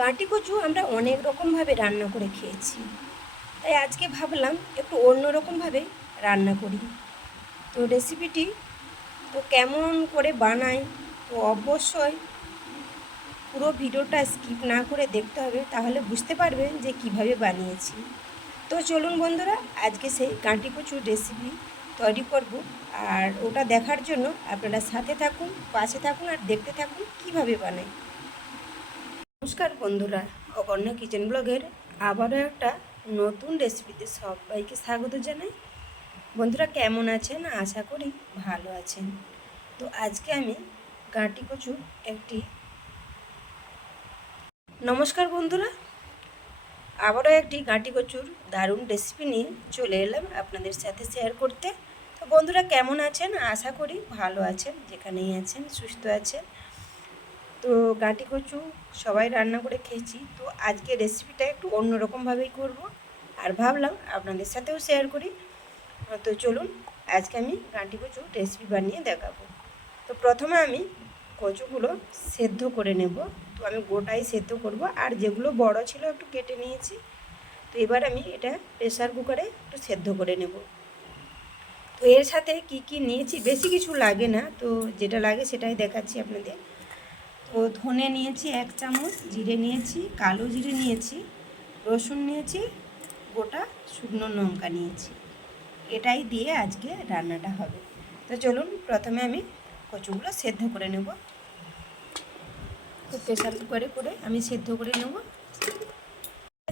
গাঁটি কচু আমরা অনেক রকমভাবে রান্না করে খেয়েছি, তাই আজকে ভাবলাম একটু অন্য রকমভাবে রান্না করি। তো রেসিপিটি তো কেমন করে বানাই, তো অবশ্যই পুরো ভিডিওটা স্কিপ না করে দেখতে হবে, তাহলে বুঝতে পারবেন যে কিভাবে বানিয়েছি। তো চলুন বন্ধুরা, আজকে সেই গাঁটি কচুর রেসিপি তৈরি করব, আর ওটা দেখার জন্য আপনারা সাথে থাকুন, পাশে থাকুন আর দেখতে থাকুন কিভাবে বানাই। নমস্কার বন্ধুরা, অকর্ণা কিচেন ব্লগের আবারও একটা নতুন রেসিপিতে সবাইকে স্বাগত জানাই। বন্ধুরা কেমন আছেন? আশা করি ভালো আছেন। তো আজকে আমি গাঁটি কচুর নমস্কার বন্ধুরা, আবারও একটি গাঁটি কচুর দারুণ রেসিপি নিয়ে চলে এলাম আপনাদের সাথে শেয়ার করতে। তো বন্ধুরা কেমন আছেন? আশা করি ভালো আছেন, যেখানেই আছেন সুস্থ আছেন। তো গাঁটি কচু সবাই রান্না করে খেয়েছি, তো আজকে রেসিপিটা একটু অন্যরকমভাবেই করব, আর ভাবলাম আপনাদের সাথেও শেয়ার করি। তো চলুন আজকে আমি গাঁটি কচু রেসিপি বানিয়ে দেখাবো। তো প্রথমে আমি কচুগুলো সেদ্ধ করে নেব। তো আমি গোটাই সেদ্ধ করব, আর যেগুলো বড় ছিল একটু কেটে নিয়েছি। তো এবার আমি এটা প্রেসার কুকারে একটু সেদ্ধ করে নেব। তো এর সাথে কি কি নিয়েছি, বেশি কিছু লাগে না, তো যেটা লাগে সেটাই দেখাচ্ছি আপনাদের। তো ধনে নিয়েছি 1 চামচ, জিরে নিয়েছি, কালো জিরে নিয়েছি, রসুন নিয়েছি, গোটা শুকনো লঙ্কা নিয়েছি। এটাই দিয়ে আজকে রান্নাটা হবে। তো চলুন প্রথমে আমি কচুগুলো সেদ্ধ করে নেব। তো প্রেসার কুকারে করে আমি সেদ্ধ করে নেব।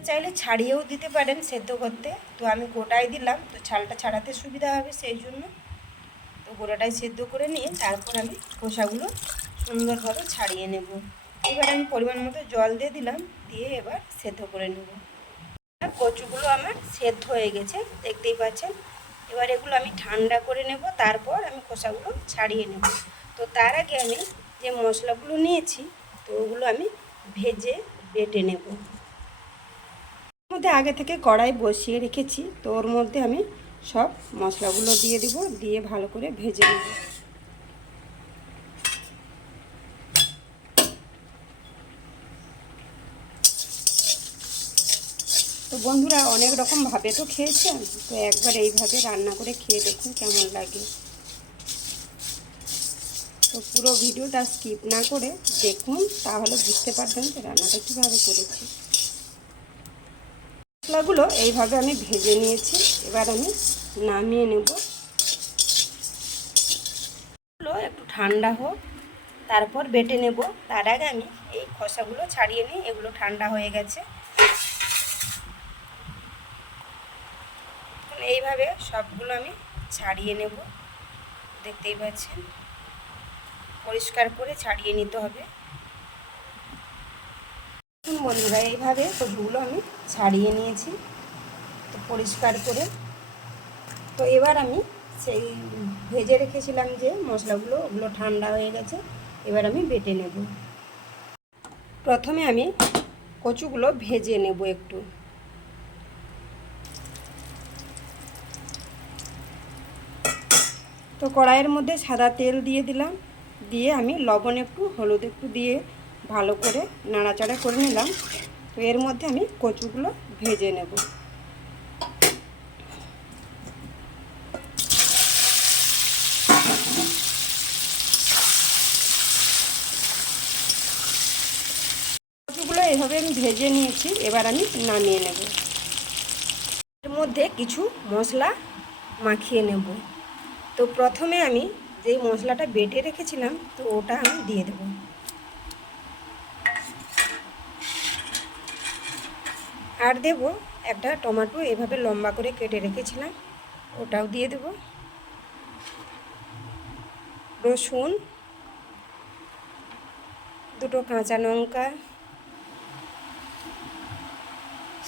চাইলে ছাড়িয়েও দিতে পারেন সেদ্ধ করতে, তো আমি গোটাই দিলাম, তো ছালটা ছাড়াতে সুবিধা হবে সেই জন্য। তো গোটাটাই সেদ্ধ করে নিয়ে তারপর আমি খোসাগুলো সুন্দরভাবে ছাড়িয়ে নেব। এবার আমি পরিমাণ মতো জল দিয়ে দিলাম, দিয়ে এবার সেদ্ধ করে নেব। কচুগুলো আমার সেদ্ধ হয়ে গেছে, দেখতেই পাচ্ছেন। এবার এগুলো আমি ঠান্ডা করে নেব, তারপর আমি খোসাগুলো ছাড়িয়ে নেব। তো তার আগে আমি যে মশলাগুলো নিয়েছি, তো ওগুলো আমি ভেজে বেটে নেব। ওর মধ্যে আগে থেকে কড়াই বসিয়ে রেখেছি, তো ওর মধ্যে আমি সব মশলাগুলো দিয়ে দিব, দিয়ে ভালো করে ভেজে নেব। তো বন্ধুরা অনেক রকমভাবে তো খেয়েছেন, তো একবার এইভাবে রান্না করে খেয়ে দেখুন কেমন লাগে। তো পুরো ভিডিওটা স্কিপ না করে দেখুন, তাহলে বুঝতে পারবেন যে রান্নাটা কীভাবে করেছি। মশলাগুলো এইভাবে আমি ভেজে নিয়েছি, এবার আমি নামিয়ে নেব। একটু ঠান্ডা হোক, তারপর বেটে নেব। তার আগে আমি এই খোসাগুলো ছাড়িয়ে নিই, এগুলো ঠান্ডা হয়ে গেছে। এইভাবে সবগুলো আমি ছাড়িয়ে নেব, দেখতেই পাচ্ছেন। পরিষ্কার করে ছাড়িয়ে নিতে হবে। বন্ধুরা এইভাবে কচুগুলো আমি ছাড়িয়ে নিয়েছি, তো পরিষ্কার করে। তো এবার আমি সেই ভেজে রেখেছিলাম যে মশলাগুলো, ওগুলো ঠান্ডা হয়ে গেছে, এবার আমি বেটে নেব। প্রথমে আমি কচুগুলো ভেজে নেব একটু। তো কড়াইয়ের মধ্যে সাদা তেল দিয়ে দিলাম, দিয়ে আমি লবণ একটু, হলুদ একটু দিয়ে ভালো করে নাড়াচাড়া করে নিলাম। তো এর মধ্যে আমি কচুগুলো ভেজে নেব। কচুগুলো এভাবে আমি ভেজে নিয়েছি, এবার আমি নামিয়ে নেব। এর মধ্যে কিছু মশলা মাখিয়ে নেব। তো প্রথমে আমি যেই মশলাটা বেটে রেখেছিলাম, তো ওটা আমি দিয়ে দেব। আর দেব একটা টমেটো, এভাবে লম্বা করে কেটে রেখেছিলাম, ওটাও দিয়ে দেব। রসুন, দুটো কাঁচা লঙ্কা,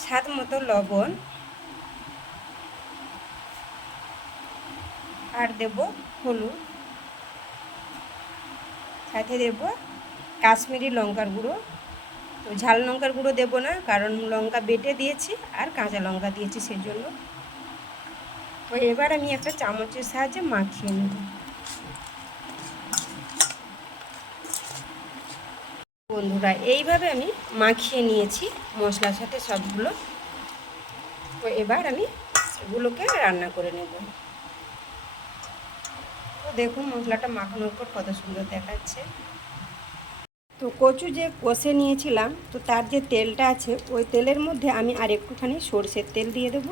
স্বাদ মতো লবণ, আর দেব হলুদ, সাথে দেব কাশ্মীরি লঙ্কার গুঁড়ো। তো ঝাল লঙ্কার গুঁড়ো দেব না, কারণ লঙ্কা বেটে দিয়েছি আর কাঁচা লঙ্কা দিয়েছি সেজন্য। তো এবার আমি একটা চামচের সাহায্যে মাখিয়ে নেব। বন্ধুরা এইভাবে আমি মাখিয়ে নিয়েছি মশলার সাথে সবগুলো। তো এবার আমি এগুলোকে রান্না করে নেব। তো দেখুন মশলাটা মাখানোর পর কত সুন্দর দেখাচ্ছে। তো কচু যে কষে নিয়েছিলাম, তো তার যে তেলটা আছে ওই তেলের মধ্যে আমি আর একটুখানি সরষের তেল দিয়ে দেব।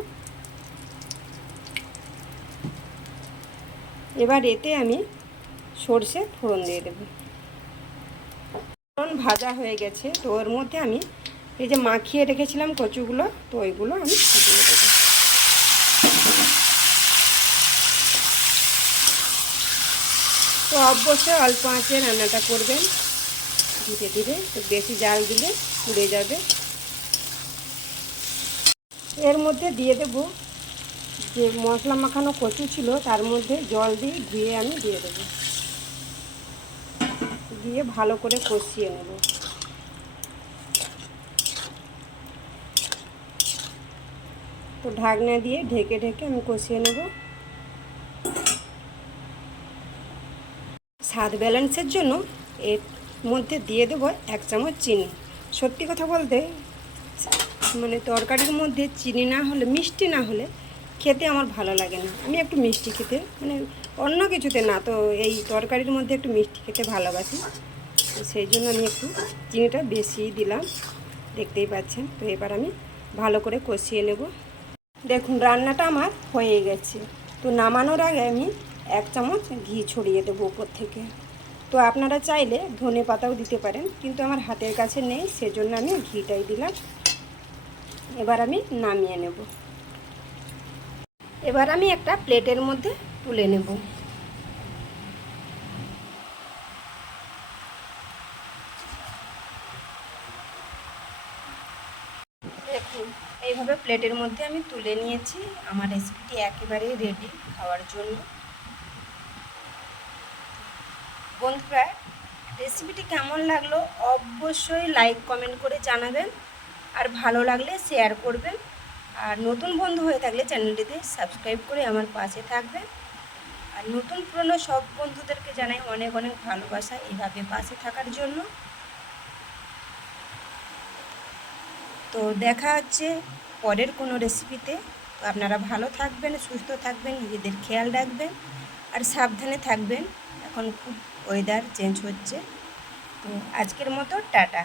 এবার এতে আমি সরষে ফোড়ন দিয়ে দেব। ফোড়ন ভাজা হয়ে গেছে, তো ওর মধ্যে আমি এই যে মাখিয়ে রেখেছিলাম কচুগুলো, তো ওইগুলো আমি দিয়ে দেবো। তো অবশ্যই অল্প আঁচে রান্নাটা করবেন, ধীরে ধীরে, তো বেশি জাল দিলে পুড়ে যাবে। এর মধ্যে দিয়ে দেব যে মশলা মাখানো কচু ছিল, তার মধ্যে জল দিয়ে ধুয়ে আমি দিয়ে দেবো, দিয়ে ভালো করে কষিয়ে নেব। তো ঢাকনা দিয়ে ঢেকে ঢেকে আমি কষিয়ে নেব। স্বাদ ব্যালেন্সের জন্য এর মধ্যে দিয়ে দেবো 1 চামচ চিনি। সত্যি কথা বলতে মানে তরকারির মধ্যে চিনি না হলে, মিষ্টি না হলে খেতে আমার ভালো লাগে না। আমি একটু মিষ্টি খেতে, মানে অন্য কিছুতে না, তো এই তরকারির মধ্যে একটু মিষ্টি খেতে ভালোবাসি। তো সেই জন্য আমি একটু চিনিটা বেশি দিলাম, দেখতেই পাচ্ছেন। তো এবার আমি ভালো করে কষিয়ে নেব। দেখুন রান্নাটা আমার হয়ে গেছে। তো নামানোর আগে আমি 1 চামচ ঘি ছড়িয়ে দেবো উপর থেকে। তো আপনারা চাইলে ধনে পাতাও দিতে পারেন, কিন্তু আমার হাতের কাছে নেই, সেজন্য আমি ঘিটাই দিলাম। এবার আমি নামিয়ে নেব। এবার আমি একটা প্লেটের মধ্যে তুলে নেব। দেখুন এইভাবে প্লেটের মধ্যে আমি তুলে নিয়েছি। আমার রেসিপিটি একেবারে রেডি খাওয়ার জন্য। বন্ধুরা রেসিপিটি কেমন লাগলো অবশ্যই লাইক কমেন্ট করে জানাবেন, আর ভালো লাগলে শেয়ার করবেন। আর নতুন বন্ধু হয়ে থাকলে চ্যানেলটিতে সাবস্ক্রাইব করে আমার পাশে থাকবেন। আর নতুন পুরনো সব বন্ধুদেরকে জানাই অনেক অনেক ভালোবাসা এইভাবে পাশে থাকার জন্য। তো দেখা হচ্ছে পরের কোনো রেসিপিতে। তো আপনারা ভালো থাকবেন, সুস্থ থাকবেন, নিজেদের খেয়াল রাখবেন আর সাবধানে থাকবেন। এখন খুব ওয়েদার চেঞ্জ হচ্ছে। তো আজকের মতো টাটা।